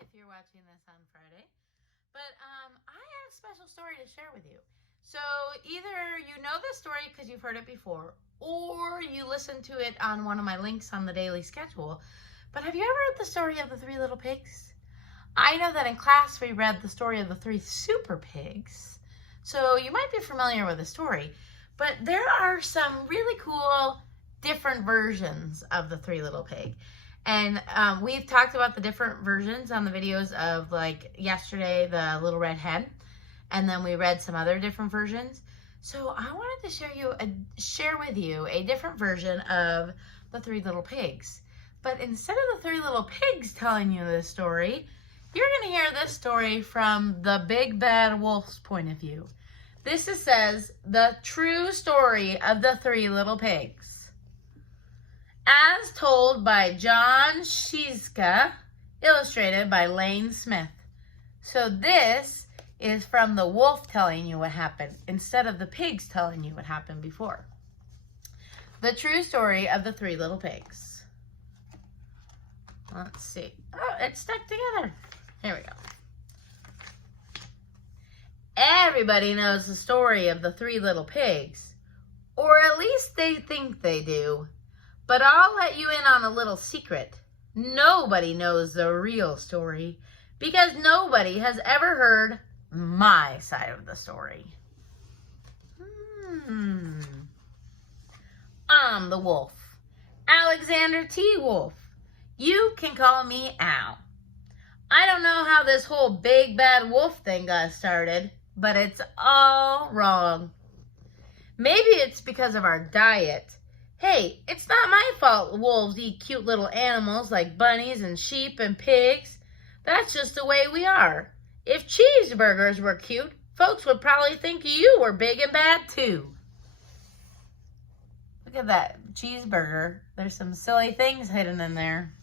if you're watching this on Friday. But I have a special story to share with you. So either you know this story because you've heard it before, or you listened to it on one of my links on the daily schedule. But have you ever heard the story of the three little pigs? I know that in class we read the story of the three super pigs. So you might be familiar with the story. But there are some really cool different versions of the three little pig. And we've talked about the different versions on the videos of, like, yesterday, the Little Red Hen. And then we read some other different versions. So I wanted to share with you a different version of the three little pigs. But instead of the three little pigs telling you this story, you're going to hear this story from the big bad wolf's point of view. This says, the true story of the three little pigs. As told by John Scieszka, illustrated by Lane Smith. So this is from the wolf telling you what happened, instead of the pigs telling you what happened before. The true story of the three little pigs. Let's see. Oh, it's stuck together. Here we go. Everybody knows the story of the three little pigs, or at least they think they do. But I'll let you in on a little secret. Nobody knows the real story because nobody has ever heard my side of the story. I'm the wolf, Alexander T. Wolf. You can call me Al. I don't know how this whole big bad wolf thing got started, but it's all wrong. Maybe it's because of our diet. Hey, it's not my fault wolves eat cute little animals like bunnies and sheep and pigs. That's just the way we are. If cheeseburgers were cute, folks would probably think you were big and bad too. Look at that cheeseburger. There's some silly things hidden in there.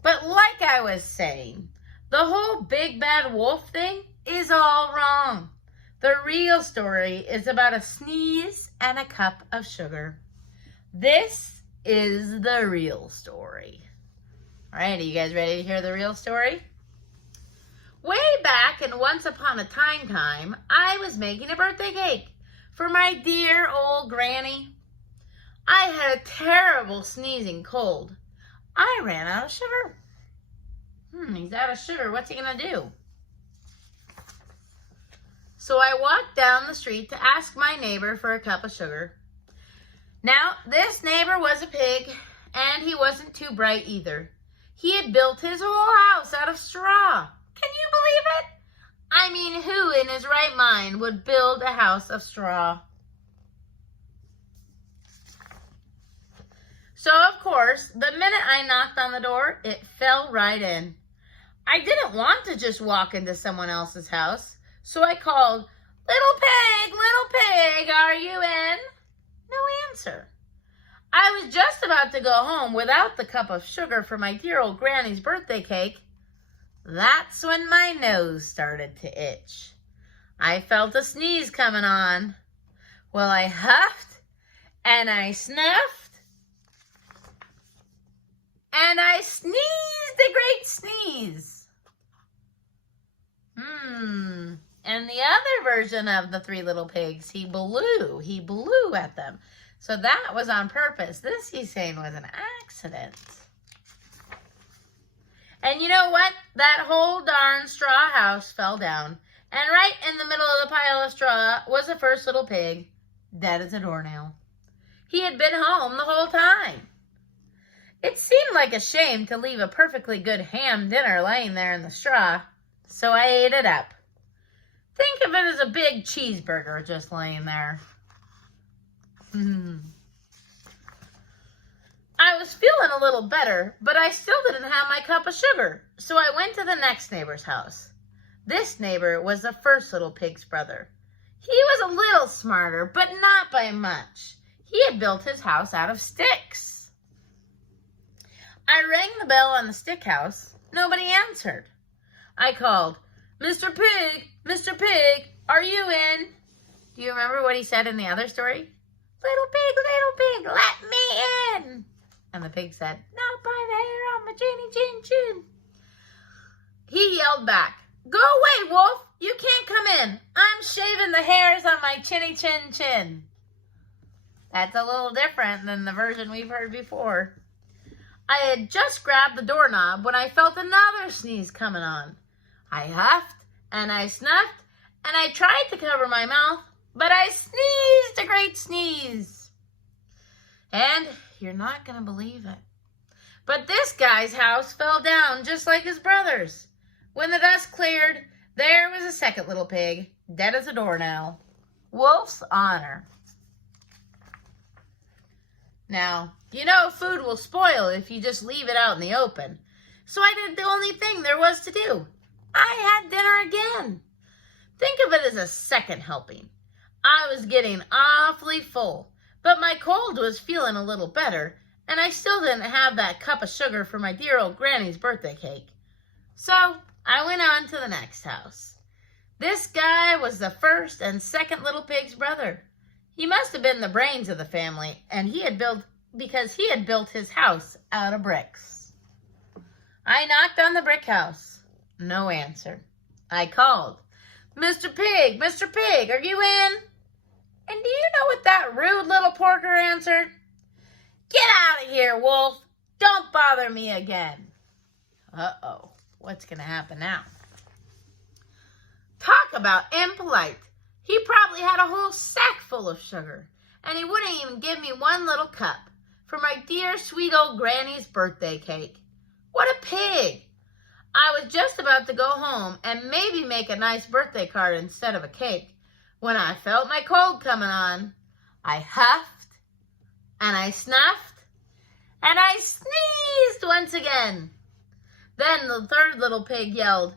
But like I was saying, the whole big bad wolf thing is all wrong. The real story is about a sneeze and a cup of sugar. This is the real story. All right, are you guys ready to hear the real story? Way back in Once Upon a Time, I was making a birthday cake for my dear old granny. I had a terrible sneezing cold. I ran out of sugar. He's out of sugar. What's he gonna do? So I walked down the street to ask my neighbor for a cup of sugar. Now, this neighbor was a pig, and he wasn't too bright either. He had built his whole house out of straw. Can you believe it? I mean, who in his right mind would build a house of straw? So, of course, the minute I knocked on the door, it fell right in. I didn't want to just walk into someone else's house. So I called, little pig, are you in? No answer. I was just about to go home without the cup of sugar for my dear old granny's birthday cake. That's when my nose started to itch. I felt a sneeze coming on. Well, I huffed and I snuffed and I sneezed a great sneeze. And the other version of the three little pigs, he blew at them. So that was on purpose. This, he's saying, was an accident. And you know what? That whole darn straw house fell down. And right in the middle of the pile of straw was the first little pig, dead as a doornail. He had been home the whole time. It seemed like a shame to leave a perfectly good ham dinner laying there in the straw, so I ate it up. Think of it as a big cheeseburger just laying there. I was feeling a little better, but I still didn't have my cup of sugar, so I went to the next neighbor's house. This neighbor was the first little pig's brother. He was a little smarter, but not by much. He had built his house out of sticks. I rang the bell on the stick house. Nobody answered. I called, Mr. Pig, are you in? Do you remember what he said in the other story? Little pig, let me in. And the pig said, not by the hair on my chinny chin chin. He yelled back, "Go away, wolf! You can't come in. I'm shaving the hairs on my chinny chin chin." That's a little different than the version we've heard before. I had just grabbed the doorknob when I felt another sneeze coming on. I huffed and I snuffed and I tried to cover my mouth, but I sneezed a great sneeze. And you're not going to believe it, but this guy's house fell down just like his brother's. When the dust cleared, there was a second little pig, dead as a doornail. Wolf's honor. Now, you know food will spoil if you just leave it out in the open. So I did the only thing there was to do. I had dinner again. Think of it as a second helping. I was getting awfully full, but my cold was feeling a little better, and I still didn't have that cup of sugar for my dear old granny's birthday cake. So I went on to the next house. This guy was the first and second little pig's brother. He must have been the brains of the family, and because he had built his house out of bricks. I knocked on the brick house. No answer. I called, "Mr. Pig, Mr. Pig, are you in?" And do you know what that rude little porker answered? "Get out of here, wolf. Don't bother me again." Uh-oh. What's going to happen now? Talk about impolite. He probably had a whole sack full of sugar, and he wouldn't even give me one little cup for my dear sweet old granny's birthday cake. What a pig! I was just about to go home and maybe make a nice birthday card instead of a cake when I felt my cold coming on. I huffed, and I snuffed, and I sneezed once again. Then the third little pig yelled,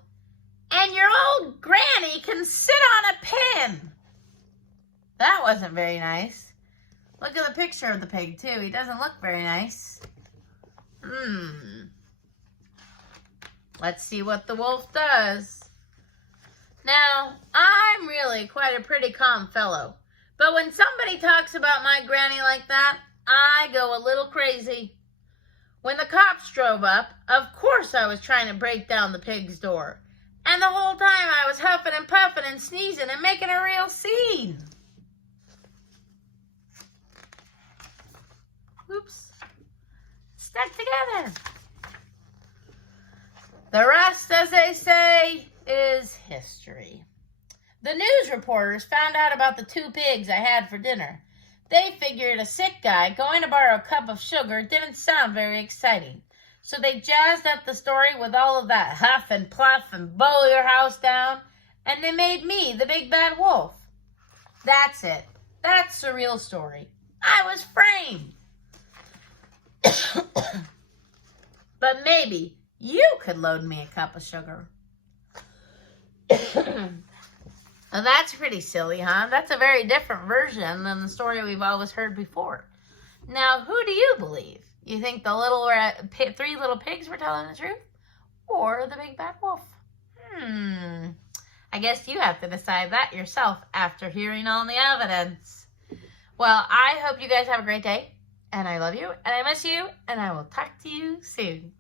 "And your old granny can sit on a pin." That wasn't very nice. Look at the picture of the pig, too. He doesn't look very nice. Let's see what the wolf does. Now, I'm really quite a pretty calm fellow, but when somebody talks about my granny like that, I go a little crazy. When the cops drove up, of course I was trying to break down the pig's door. And the whole time I was huffing and puffing and sneezing and making a real scene. Oops. Stuck together. The rest, as they say, is history. The news reporters found out about the 2 pigs I had for dinner. They figured a sick guy going to borrow a cup of sugar didn't sound very exciting. So they jazzed up the story with all of that huff and pluff and blow your house down, and they made me the big bad wolf. That's it. That's the real story. I was framed. But maybe you could loan me a cup of sugar. Well, that's pretty silly, huh? That's a very different version than the story we've always heard before. Now, who do you believe? You think the 3 little pigs were telling the truth? Or the big bad wolf? I guess you have to decide that yourself after hearing all the evidence. Well, I hope you guys have a great day. And I love you. And I miss you. And I will talk to you soon.